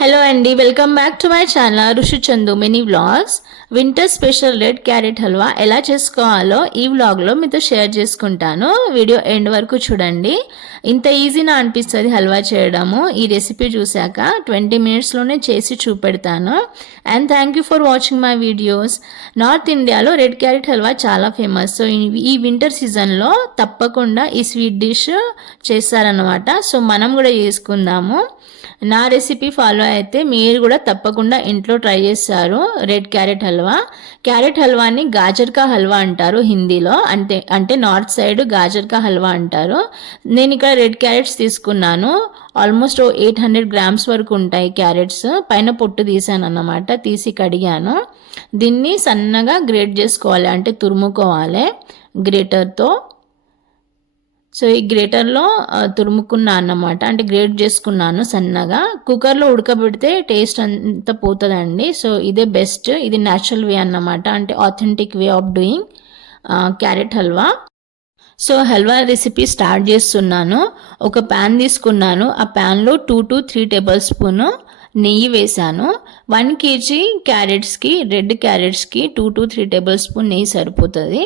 Hello అండి, welcome back to my channel Rishi Chandu mini vlogs. Winter special red carrot halwa ఎలా చేసుకోవాలో ఈ వ్లాగ్లో మీతో షేర్ చేసుకుంటాను. వీడియో ఎండ్ వరకు చూడండి. ఇంత ఈజీనా అనిపిస్తుంది హల్వా చేయడము. ఈ రెసిపీ చూశాక 20 మినిట్స్లోనే చేసి చూపెడతాను. And thank you for watching my videos. North ఇండియాలో రెడ్ క్యారెట్ హల్వా చాలా ఫేమస్. సో ఈ వింటర్ సీజన్లో తప్పకుండా ఈ స్వీట్ డిష్ చేస్తారనమాట. సో మనం కూడా చేసుకుందాము. నా రెసిపీ ఫాలో అయితే మీరు కూడా తప్పకుండా ఇంట్లో ట్రై చేస్తారు. Red carrot halwa. క్యారెట్ హల్వాని గాజర్కా హల్వా అంటారు హిందీలో. అంటే నార్త్ సైడ్ గాజర్కా హల్వా అంటారు. నేను ఇక్కడ రెడ్ క్యారెట్స్ తీసుకున్నాను. ఆల్మోస్ట్ 800 గ్రామ్స్ వరకు ఉంటాయి క్యారెట్స్. పైన పొట్టు తీసాను అన్నమాట. తీసి కడిగాను. దీన్ని సన్నగా గ్రేట్ చేసుకోవాలి, అంటే తురుముకోవాలి గ్రేటర్తో. సో ఈ గ్రేటర్లో తురుముకున్నా అన్నమాట, అంటే గ్రేట్ చేసుకున్నాను సన్నగా. కుక్కర్లో ఉడకబెడితే టేస్ట్ అంతా పోతుందండి. సో ఇదే బెస్ట్. ఇది న్యాచురల్ వే అన్నమాట, అంటే authentic way of doing carrot halwa. So halwa recipe start చేస్తున్నాను. ఒక ప్యాన్ తీసుకున్నాను. ఆ ప్యాన్లో 2 to 3 టేబుల్ స్పూన్ నెయ్యి వేసాను. 1 kg క్యారెట్స్కి, రెడ్ క్యారెట్స్కి 2 to 3 టేబుల్ స్పూన్ నెయ్యి సరిపోతుంది.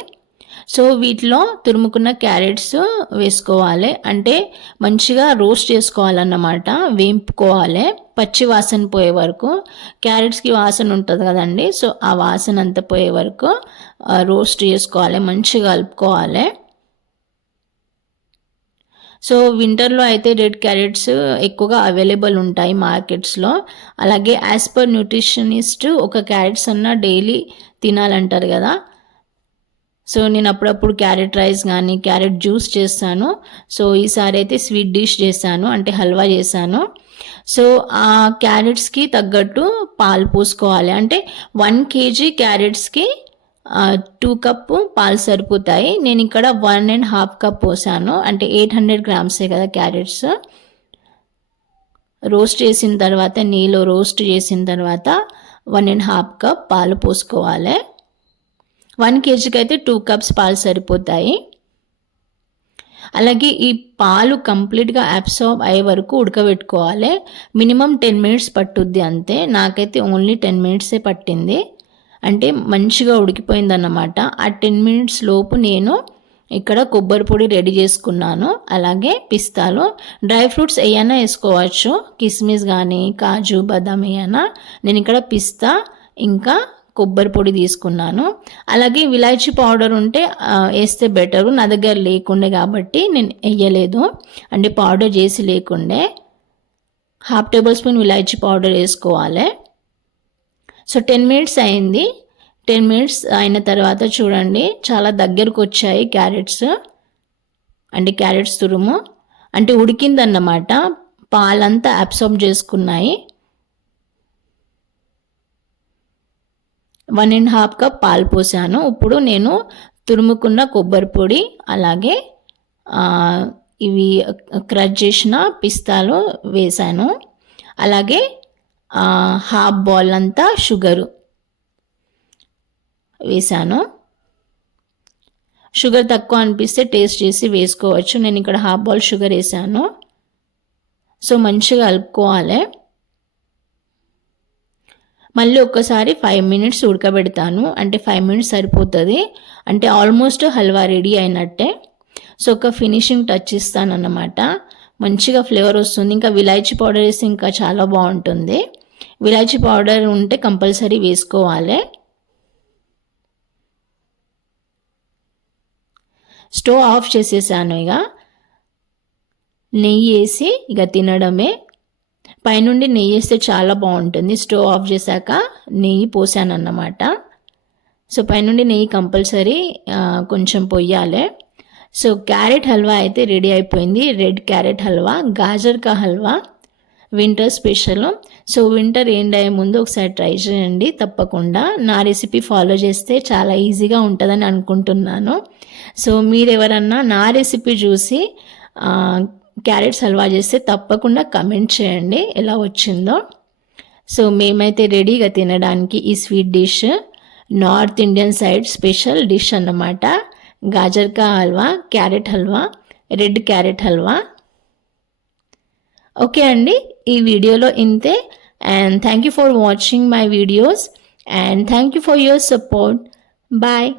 సో వీటిలో తురుముకున్న క్యారెట్స్ వేసుకోవాలి, అంటే మంచిగా రోస్ట్ చేసుకోవాలన్నమాట, వేంపుకోవాలి పచ్చి వాసన పోయే వరకు. క్యారెట్స్కి వాసన ఉంటుంది కదండి, సో ఆ వాసన అంతా పోయే వరకు రోస్ట్ చేసుకోవాలి, మంచిగా కలుపుకోవాలి. సో వింటర్లో అయితే రెడ్ క్యారెట్స్ ఎక్కువగా అవైలబుల్ ఉంటాయి మార్కెట్స్లో. అలాగే యాజ్ పర్ న్యూట్రిషనిస్ట్ ఒక క్యారెట్స్ అన్న డైలీ తినాలంటారు కదా. సో నేను అప్పుడప్పుడు క్యారెట్ రైస్ కానీ క్యారెట్ జ్యూస్ చేస్తాను. సో ఈసారి అయితే స్వీట్ డిష్ చేశాను, అంటే హల్వా చేశాను. సో ఆ క్యారెట్స్కి తగ్గట్టు పాలు పోసుకోవాలి. అంటే 1 kg క్యారెట్స్కి 2 కప్పు పాలు సరిపోతాయి. నేను ఇక్కడ 1.5 కప్ పోసాను, అంటే 800 గ్రామ్సే కదా క్యారెట్స్. రోస్ట్ చేసిన తర్వాత, నెయ్యిలో రోస్ట్ చేసిన తర్వాత 1.5 కప్ పాలు పోసుకోవాలి. 1 kgకి అయితే 2 కప్స్ పాలు సరిపోతాయి. అలాగే ఈ పాలు కంప్లీట్గా అబ్సార్బ్ అయ్యే వరకు ఉడకబెట్టుకోవాలి. మినిమం 10 మినిట్స్ పట్టుద్ది అంతే. నాకైతే ఓన్లీ 10 మినిట్సే పట్టింది, అంటే మంచిగా ఉడికిపోయిందన్నమాట. ఆ 10 మినిట్స్ లోపు నేను ఇక్కడ కొబ్బరి పొడి రెడీ చేసుకున్నాను. అలాగే పిస్తాలు, డ్రై ఫ్రూట్స్ ఏమైనా వేసుకోవచ్చు, కిస్మిస్ కానీ కాజు బాదాం ఏమైనా. నేను ఇక్కడ పిస్తా ఇంకా కొబ్బరి పొడి తీసుకున్నాను. అలాగే విలాయచీ పౌడర్ ఉంటే వేస్తే బెటరు. నా దగ్గర లేకుండే కాబట్టి నేను వేయలేదు, అంటే పౌడర్ చేసి లేకుండే. 1/2 టేబుల్ స్పూన్ విలాయచీ పౌడర్ వేసుకోవాలి. సో 10 మినిట్స్ అయింది. 10 మినిట్స్ అయిన తర్వాత చూడండి, చాలా దగ్గరకు వచ్చాయి క్యారెట్స్, అంటే క్యారెట్స్ తురుము అంటే ఉడికిందన్నమాట. పాలంతా అబ్సార్బ్ చేసుకున్నాయి. 1.5 కప్ పాలు పోసాను. ఇప్పుడు నేను తురుముకున్న కొబ్బరి పొడి, అలాగే ఇవి క్రష్ చేసిన పిస్తాలు వేసాను. అలాగే 1/2 బౌల్ అంతా షుగరు వేసాను. షుగర్ తక్కువ అనిపిస్తే టేస్ట్ చేసి వేసుకోవచ్చు. నేను ఇక్కడ 1/2 బౌల్ షుగర్ వేసాను. సో మంచిగా కలుపుకోవాలి. మళ్ళీ ఒక్కసారి 5 మినిట్స్ ఉడకబెడతాను, అంటే 5 మినిట్స్ సరిపోతుంది, అంటే ఆల్మోస్ట్ హల్వా రెడీ అయినట్టే. సో ఒక ఫినిషింగ్ టచ్ ఇస్తాను అన్నమాట. మంచిగా ఫ్లేవర్ వస్తుంది. ఇంకా విలాయచీ పౌడర్ వేసి ఇంకా చాలా బాగుంటుంది. విలాయచీ పౌడర్ ఉంటే కంపల్సరీ వేసుకోవాలి. స్టవ్ ఆఫ్ చేసేసాను. ఇక నెయ్యి వేసి ఇక తినడమే. పైనుండి నెయ్యి వేస్తే చాలా బాగుంటుంది. స్టవ్ ఆఫ్ చేశాక నెయ్యి పోసాను అన్నమాట. సో పైనుండి నెయ్యి కంపల్సరీ కొంచెం పొయ్యాలి. సో క్యారెట్ హల్వా అయితే రెడీ అయిపోయింది. రెడ్ క్యారెట్ హల్వా, గాజర్కా halwa, winter special. So winter end అయ్యే ముందు ఒకసారి ట్రై చేయండి తప్పకుండా. నా రెసిపీ ఫాలో చేస్తే చాలా ఈజీగా ఉంటుందని అనుకుంటున్నాను. సో మీరు ఎవరన్నా నా రెసిపీ చూసి క్యారెట్స్ హల్వా చేస్తే తప్పకుండా కమెంట్ చేయండి ఎలా వచ్చిందో. సో మేమైతే రెడీగా తినడానికి ఈ sweet dish north Indian side special dish అన్నమాట. గాజర్కా halwa, carrot halwa, red carrot halwa. Okay అండి, ఈ వీడియోలో ఇంతే. and thank you for watching my videos and thank you for your support. Bye.